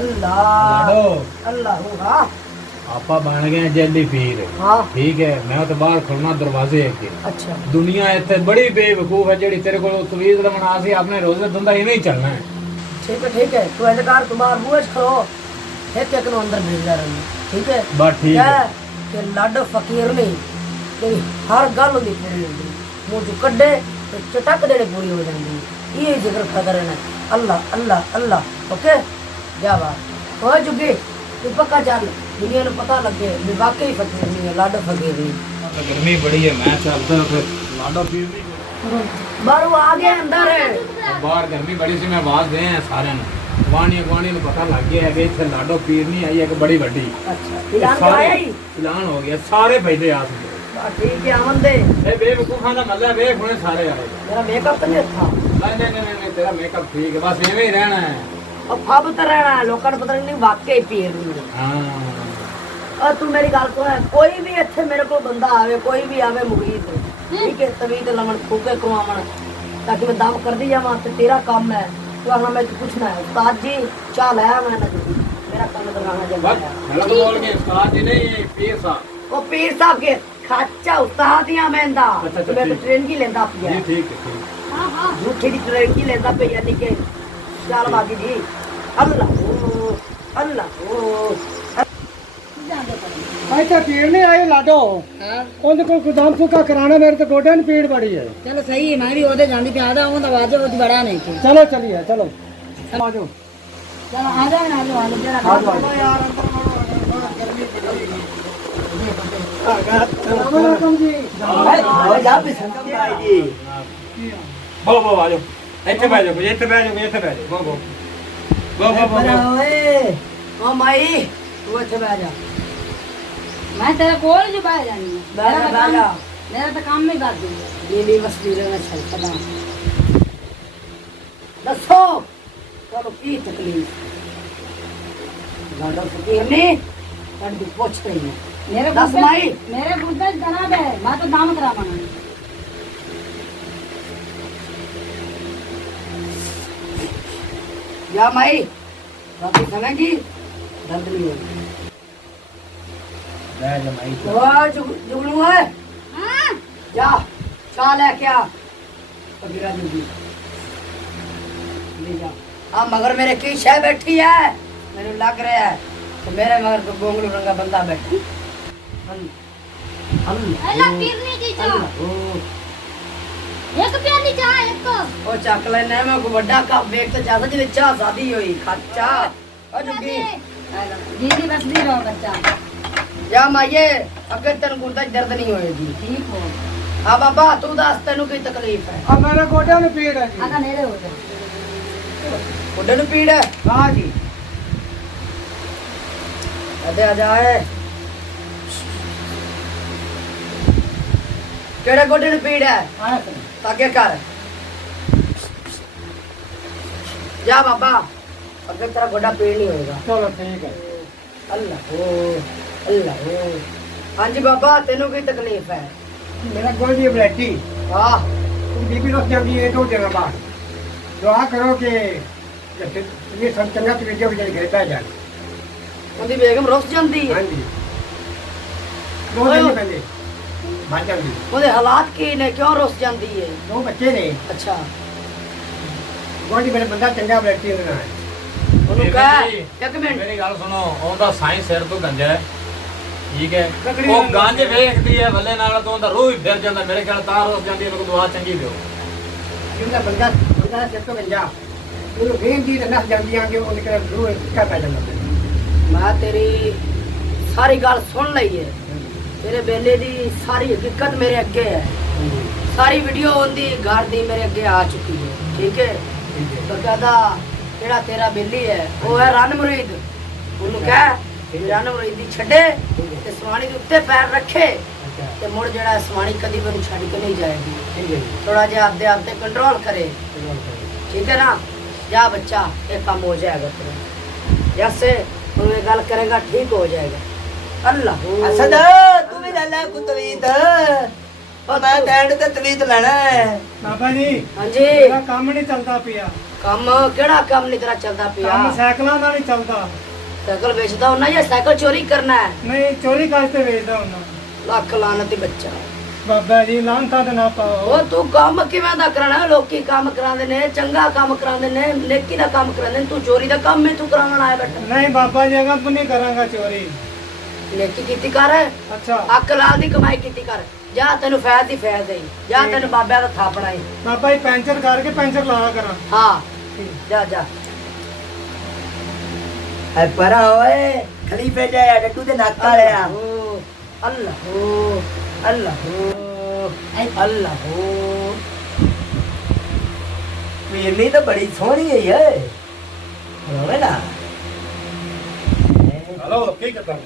अल्लाह अल्लाह हाँ आपा बन गए जल्दी पीर। हाँ ठीक है मैं तो बाहर खुलना दरवाजे अगे। अच्छा दुनिया इतने बड़ी बेवकूफ है जेडी तेरे को तवीज लमना सी अपने रोजे धंधा इवें ही चलना है। ठीक है तू ऐसे कर तुम्हार मुँह खड़ो एक एक नो अंदर भेज रहा ठीक है बस ठीक है कि लड फकीर नहीं तेरी हर गल होंगी पूरी होंगी मुँह चो कड्डे तो चटक देने पूरी हो जाएंगी ये जिक्र करता रहना अल्लाह अल्लाह अल्लाह ओके जा बात हो चुकी तू पक्का चल दुनिया को पता लगे भी वाकई फकीर नहीं है लाडो फकीर नहीं। गर्मी बड़ी है मैं चलता फिर लाडो पीर नहीं बारू आ गए अंदर है बाहर गर्मी बड़ी सी मैं आवाज दे हैं सारे गुआढ़िया गुआढ़िया को पता लग गया है कि इतने लाडो पीर नहीं आई है बड़ी वड्डी। अच्छा ऐलान तो आया ही ऐलान हो गया सारे फायदे आ सकते ठीक है अमन दे ए बेवकूफा दा मतलब वेख हुणे सारे आए मेरा मेकअप तो नहीं था नहीं तेरा मेकअप ठीक है बस एवें ही रहना है और फब तो रहना है लोगों को पता नहीं वाकई पीर नहीं है। हां और तू मेरी गल सुन कोई भी अच्छे मेरे को बंदा आवे कोई भी आवे मुरीद ठीक है तवीत लमन फूके कुआवन ताकि मैं दम कर दी जावा तो तेरा काम है तो आना मैं पूछना है उस्ताद जी चाह लाया मैं ना मेरा काम करवाना जल्दी हेलो तो बोल के उस्ताद जी नहीं पीर साहब वो पीर साहब के खाचा उस्ताद दिया मैंदा अच्छा, मैं तो ठीक। ट्रेन की लेंदा पिया जी ठीक है ठीक हां हां झूठी की ट्रेन की लेंदा पे यानी के चल बाकी जी अल्लाह ओ अल्लाह ओ अच्छा पीड़ नहीं आई लाडो ਉਹਦੇ ਕੋਲ ਗੁਦਾਮ ਫੂਕਾ ਕਰਾਣਾ ਮੇਰੇ ਤੇ ਗੋਡਿਆਂ ਨੂੰ ਪੀੜ ਬੜੀ ਹੈ। चलो सही है मैं भी ओदे जांदी पे आदा हूं आवाज बहुत बड़ा नहीं थी ਚਲੋ ਚਲੀਏ ਚਲੋ ਆ ਜਾਓ चलो आ जाओ ना आ जाओ जरा चलो यार अस्सलामुअलैकुम जी भाई जा भी संगम भाई जी बो आ जाओ ਇੱਥੇ ਬਹਿ ਜਾਓ ਇੱਥੇ ਬਹਿ ਜਾਓ ਇੱਥੇ ਬਹਿ ਜਾਓ बो ओए ओ माई तू ਇੱਥੇ ਬਹਿ ਜਾ मैं तेरे कोल जो बाहर जानी है बैठा मेरा तो काम नहीं कर दूँ नीली मछली रहना चल पता दसो चलो की तकलीफ लाडो फकीर ने कर दी पूछ रही है मेरे दस माई मेरे गुर्दे खराब है मैं तो दाम करा पाना या माई राती खानेगी दर्द नहीं होगी जुगनू है जा चाह लेके आ कबीरा जल्दी ले जा हाँ मगर मेरे की शह बैठी है मेरे लग रहा है तो मेरे मगर को गोंगलू रंगा बंदा बैठा अल्लाह पीरनी की चाह एक प्याली चाह एक तो ओ चक लेना मैं को बड़ा कप वेख तो ज्यादा जिले चाह शादी हुई खच्चा ओ जुगी दीदी बस दी रहो बच्चा या माये अगर तेन गुर्दा दर्द नहीं होएगी ठीक हो हाँ बाबा तू दस तेन की तकलीफ है ਆ ਮੇਰੇ ਗੋਡਿਆਂ ਨੂੰ ਪੀੜ ਹੈ ਜੀ आधा नेड़े हो जा बुढ़े नु पीड़ है ਹਾਂ ਜੀ अदे आ जाए केड़े गोडे नु पीड़ है ताके कर जा बाबा अगर तेरा गोडा पीड़ नहीं होएगा ਚਲੋ ਠੀਕ ਹੈ अल्लाह ओ अल्लाह ओ हाँ जी बाबा तेनू की तकलीफ है ਮੇਰਾ ਗੋਡੀ ਬਲੈਟੀ वाह बीबी रोज जाती है 2 दिन बाद दुआ करो कि जैसे ये सब चंगा तरीके से घर पे जाए उनकी बेगम रुस जाती है हाँ जी 2 दिन पहले भाग जाती ਉਹਦੇ ਹਾਲਾਤ ਕੀ ਨੇ ਕਿਉਂ ਰੁੱਸ ਜਾਂਦੀ ਹੈ 2 बच्चे ने ਅੱਛਾ ਗੋਡੀ ਮੇਰੇ ਬੰਦਾ ਚੰਗਾ ਬਲੈਟੀ ਹੋਣਾ ਹੈ ਉਹਨੂੰ ਕਹਿ ਇੱਕ ਮਿੰਟ ਮੇਰੀ ਗੱਲ ਸੁਣੋ ਉਹਦਾ ਸਾਈਂ ਸਿਰ ਤੋਂ ਗੰਜਾ ਹੈ ਠੀਕ ਹੈ ਤਕੜੀ ਉਹ ਨਾਲ ਗੰਜ ਵੇਖਦੀ ਹੈ ਬੱਲੇ ਨਾਲ ਤੋਂ ਉਹਦਾ ਰੂਹ ਹੀ ਫਿਰ ਜਾਂਦਾ ਮੇਰੇ ਖਿਆਲ ਤਾਂ ਰੋਸ ਜਾਂਦੀ ਹੈ ਮੈਨੂੰ ਦੁਆ ਚੰਗੀ ਦਿਓ ਜਿੰਦਾ ਬੰਦਾ ਸਿਰ ਤੋਂ ਗੰਜਾ ਉਹਨੂੰ ਵੇਂਦੀ ਤੇ ਨਸ ਜਾਂਦੀ ਆ ਕਿ ਉਹਦੇ ਕੋਲ ਰੂਹ ਕਾ ਪੈ ਜਾਂਦਾ ਮੈਂ ਤੇਰੀ ਸਾਰੀ ਗੱਲ ਸੁਣ ਲਈ ਹੈ ਤੇਰੇ ਬੇਲੇ ਦੀ ਸਾਰੀ ਹਕੀਕਤ ਮੇਰੇ ਅੱਗੇ ਹੈ ਸਾਰੀ ਵੀਡੀਓ ਉਹਦੀ ਘਰ ਦੀ ਮੇਰੇ ਅੱਗੇ ਆ ਚੁੱਕੀ ਹੈ ਠੀਕ ਹੈ ਬਕਾਇਦਾ ਜਿਹੜਾ ਤੇਰਾ ਬੇਲੀ ਹੈ ਉਹ ਹੈ ਰਨ ਮੁਰੀਦ ਉਹਨੂੰ ਕਹਿ ਰਨ ਮੁਰੀਦ ਦੀ ਛੱਡੇ ਤੇ ਸਵਾਣੀ ਦੇ ਉੱਤੇ ਪੈਰ ਰੱਖੇ ਤੇ ਮੁੜ ਜਿਹੜਾ ਸਵਾਣੀ ਕਦੀ ਮੈਨੂੰ ਛੱਡ ਕੇ ਨਹੀਂ ਜਾਏਗੀ ਥੋੜਾ ਜਿਹਾ ਆਪਦੇ ਆਪ ਤੇ ਕੰਟਰੋਲ ਕਰੇ ठीक है ना जा बच्चा एक काम हो जाएगा तेरा जैसे तुम ये गल करेगा ठीक हो जाएगा अल्लाह असद तू भी ले ले कुछ तवीत और मैं कैंड ते तवीत लेना है ਬਾਬਾ ਜੀ हाँ जी ਮੇਰਾ ਕੰਮ ਨਹੀਂ ਚੱਲਦਾ ਪਿਆ ਕੰਮ ਕਿਹੜਾ ਕੰਮ ਨਹੀਂ ਤੇਰਾ ਚੱਲਦਾ ਪਿਆ ਕੰਮ ਸਾਈਕਲਾਂ ਦਾ ਨਹੀਂ ਚੱਲਦਾ। ਸਾਈਕਲ ਵੇਚਦਾ ਹੁੰਨਾ ਜਾਂ ਸਾਈਕਲ ਚੋਰੀ ਕਰਨਾ ਹੈ ਨਹੀਂ ਚੋਰੀ ਕਰਕੇ ਵੇਚਦਾ ਹੁੰਦਾ। ਲੱਖ ਲਾਨਤੀ ਬੱਚਾ ਬਾਬਾ ਜੀ ਲਾਂਤਾਂ ਤੇ ਨਾ ਪਾਓ। ਉਹ ਤੂੰ ਕੰਮ ਕਿਵੇਂ ਦਾ ਕਰਾਣਾ ਲੋਕੀ ਕੰਮ ਕਰਾਉਂਦੇ ਨੇ ਚੰਗਾ ਕੰਮ ਕਰਾਉਂਦੇ ਨੇ ਨੇਕੀ ਦਾ ਕੰਮ ਕਰਾਉਂਦੇ ਨੇ ਤੂੰ ਚੋਰੀ ਦਾ ਕੰਮ ਹੀ ਤੂੰ ਕਰਾਉਣ ਆਇਆ ਬੈਠਾ ਨਹੀਂ ਬਾਬਾ ਜੀ ਅਗਾ ਤੂੰ ਨਹੀਂ ਕਰਾਂਗਾ ਚੋਰੀ। ਨੇਕੀ ਕੀਤੀ ਕਰ ਅੱਛਾ ਅੱਖ ਲਾਲ ਦੀ ਕਮਾਈ ਕੀਤੀ ਕਰ ਜਾ ਤੈਨੂੰ ਫੈਦ ਦੀ ਫੈਦ ਦੇਈ ਜਾ ਤੈਨੂੰ ਬਾਬਿਆਂ ਦਾ ਥਾਪਣਾ ਹੀ ਬਾਬਾ ਜੀ ਪੈਂਚਰ ਕਰਕੇ ਪੈਂਚਰ ਲਾਇਆ ਕਰਾਂ। ਹਾਂ ਜਾ ਜਾ ਐ ਪਰਾ ਓਏ ਖਲੀਫੇ ਜਾਇਆ ਡੱਡੂ ਦੇ ਨੱਕ ਵਾਲਿਆ। ਅੱਲਾਹ ਅੱਲਾਹ ਅੱਲਾਹ ਵੀਰਨੀ ਤਾਂ ਬੜੀ ਸੋਹਣੀ ਹੈ ਏ ਹੋਵੇ ਨਾ ਹਲੋ ਕੀ ਕਰਦਾ